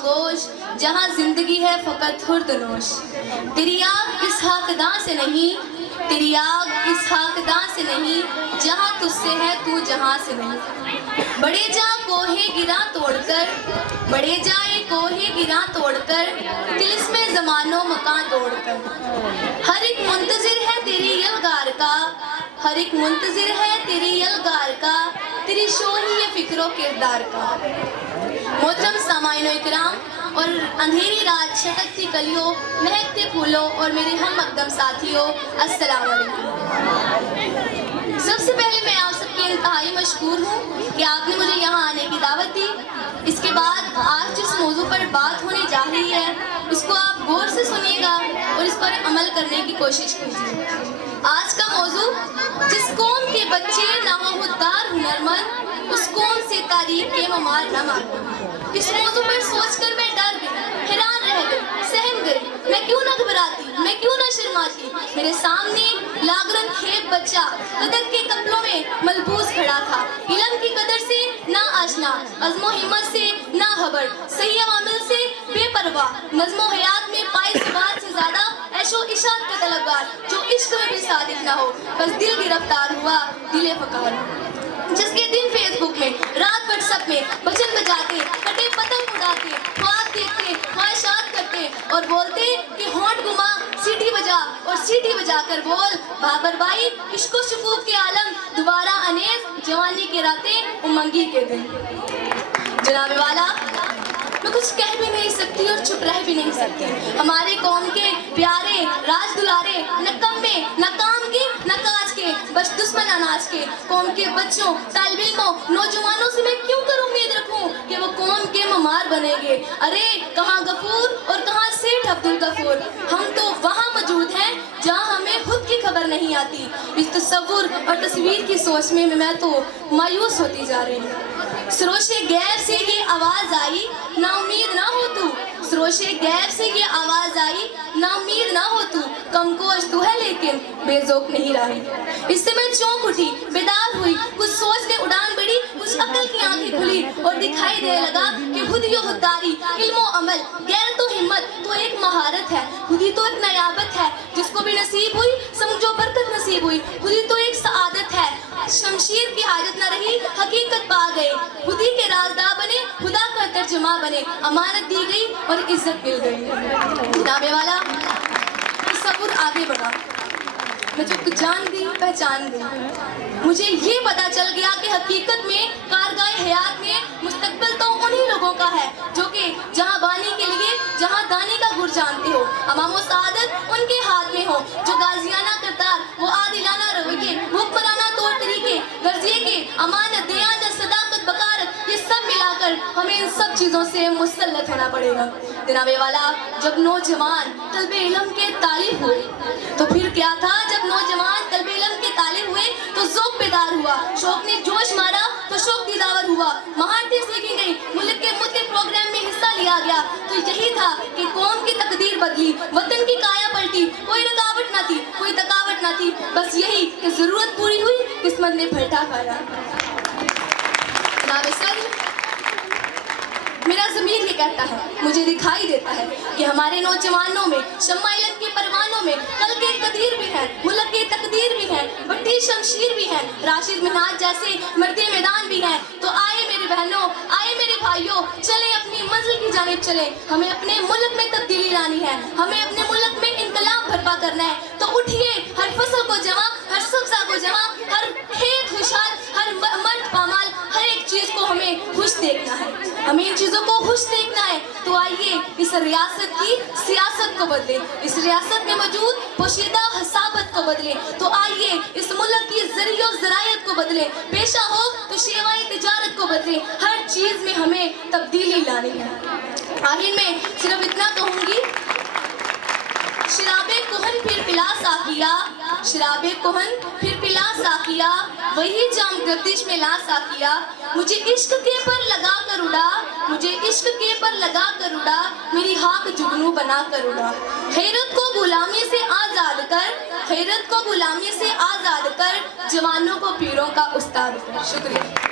खामोश, जहाँ जिंदगी है फकत हुर्दनोश। तेरी आग इस हाकदां से नहीं, तेरी आग इस हाकदां से नहीं, जहाँ तुझसे है तू जहाँ से नहीं। बड़े जा कोहे गिरा तोड़कर, बड़े जाए कोहे गिरा तोड़कर, तिलिस्मे ज़मानो मकान तोड़कर। हर एक मुंतज़िर है तेरी यलगार का, हर एक मुंतज़िर है तेरी यलगार का, तेरी शोही फिक्रो किरदार का। मोहतरम सामाईनो इकराम और अंधेरी रात, शटकती कलियों, महकते फूलों और मेरे हम मकदम साथियों, अस्सलाम वालेकुम। सबसे पहले मैं आप सबके इंतहाई मशकूर हूँ कि आपने मुझे यहाँ आने की दावत दी। इसके बाद आज जिस मौजू पर बात होने जा रही है उसको आप गौर से सुनिएगा और इस पर अमल करने की कोशिश कीजिए। आज का मौजू, जिस कौम के बच्चे ना हो हुद्दार हुनरमंद, उस कौम से तारीख के ममार न मानो। इस मौजू पर सोचकर मैं डर गई, हैरान रह गई, सहम गई। मैं क्यों ना घबराती, मैं क्यों ना शर्माती। मेरे सामने लागरन खेत बच्चा कदर के कपड़ों में मलबूस खड़ा था, इल्म की कदर से ना आशना, अज़्मो हिम्मत से ना खबर, सही अवामिल से बेपरवाह, नज़्मो हयात में पाए सवाद से ज्यादा ऐशो इशात का तलबगार, जो इश्क में भी सादिक ना हो, बस दिल गिरफ्तार हुआ दिले फकार। जिसके दिन फेसबुक में, रात व्हाट्सएप में भजन बजाते, कटे पतंग उड़ाते, ख्वाब देखते, ख्वाहिशात करते और बोलते कि होंठ घुमा, सीटी बजा और सीटी बजा कर बोल, बाबर भाई इश्को शकूक के आलम दोबारा अनेस, जवानी के रातें उमंगी के दिन। जनाब वाला, मैं कुछ कह भी नहीं सकती और चुप रह भी नहीं सकती। हमारे कौम के प्यारे राज दुलारे, न कम्मे न काम के न काज के, बस दुश्मन अनाज के कौम के बच्चों, तालिब इल्मों, नौजवानों से मैं क्यों कर उम्मीद रखूं कि वो कौम के ममार बनेंगे। अरे कहाँ गफूर और कहाँ सेठ अब्दुल गफूर। हम तो वहाँ मौजूद हैं जहाँ हमें खुद की खबर नहीं आती। इस तस्वुर और तस्वीर की सोच में मैं तो मायूस होती जा रही हूँ। सरोशे गैर से ये आवाज आई, ना उम्मीद ना हो तू। सरोशे गैर से ये आवाज आई, ना उम्मीद ना हो तू। कमकोश तू है लेकिन बेजोक नहीं रही। इससे मैं चौंक उठी, बेदार हुई, कुछ सोच के उड़ान बढ़ी, कुछ अकल की आंखें खुली और दिखाई देने लगा कि खुदियो खुददारी, इल्मो अमल, गैर तो हिम्मत तो एक महारत है, खुदी तो एक नयाबत है। जिसको भी नसीब हुई समझो बरकत नसीब हुई, खुदी तो एक सआदत है। शमशीर की हाजत न रही, हकीकत पा गए, खुदी के राजदार बने, खुदा का तर्जुमा बने, अमानत दी गई और इज्जत मिल गई। किताबे वाला तस्वुर आगे बढ़ा, मैं जो कुछ जान गई पहचान गई। मुझे ये पता चल गया कि हकीकत में कारगाह हयात में मुस्तकबिल तो उन्हीं लोगों का है जो कि जहाँ बानी के लिए जहाँ दानी का गुर जानते हो, अमामो सादत उनके हाथ में हो, जो गाजियाना करतार, वो आदिलाना रवैये, हुक्मराना तौर तरीके, गर्जिए के अमानत, दयानत, सदाकत, बकारत, ये सब मिलाकर हमें इन सब चीज़ों से मुसल्लत होना पड़ेगा। जनाबे वाला, जब नौजवान तलबे इल्म के तालिब हुए तो फिर क्या था। जब नौजवान तलबे इल्म के तालिब हुए तो ज़ौक़ बेदार हुआ, शौक ने जोश मारा तो शौक दीदावर हुआ, महारतें सीखी गई, मुल्क के मुद्दे प्रोग्राम में हिस्सा लिया गया। तो यही था कि कौम की तकदीर बदली, वतन की काया पलटी, कोई रुकावट ना थी, कोई थकावट ना थी, बस यही कि जरूरत पूरी हुई, किस्मत ने फलटा खाया। मेरा ज़मीर ये कहता है, मुझे दिखाई देता है कि हमारे नौजवानों में, शम्मा इल्म के परवानों में कल के कदीर भी हैं, मुल्क की तकदीर भी हैं, बट्टी शमशीर भी हैं, राशिद मिनाज जैसे मर्दे मैदान भी हैं। तो आए मेरे बहनों, आए मेरे भाइयों, चलें अपनी मंजिल की जानिब चलें। हमें अपने मुल्क में तब्दीली लानी है, हमें अपने मुल्क में इनकलाब बर्पा करना है। तो उठिए, हर फसल को जमा, हर सब्जा को जमा, हर खेत खुशहाल, हर मर्द पामाल, हर एक चीज़ को हमें खुश देखना है, हमें इन चीज़ों को खुश देखना है। तो आइए इस रियासत की सियासत को बदले, इस रियासत में मौजूद पोशीदा हसाबत को बदले। तो आइए इस मुल्क की ज़रियो ज़रायत को बदले, पेशा हो तो शेवाई तिजारत को बदले। हर चीज़ में हमें तब्दीली लानी है। आखिर में सिर्फ इतना कहूँगी, शराबे कोहन फिर पिला साकिया, शराबे कोहन फिर पिला साकिया, वही जाम गर्दिश में ला साकिया। मुझे इश्क के पर लगा कर उड़ा, मुझे इश्क के पर लगा कर उड़ा, मेरी हाक जुगनू बना कर उड़ा। खैरत को गुलामी से आज़ाद कर, खैरत को गुलामी से आज़ाद कर, जवानों को पीरों का उस्ताद कर। शुक्रिया।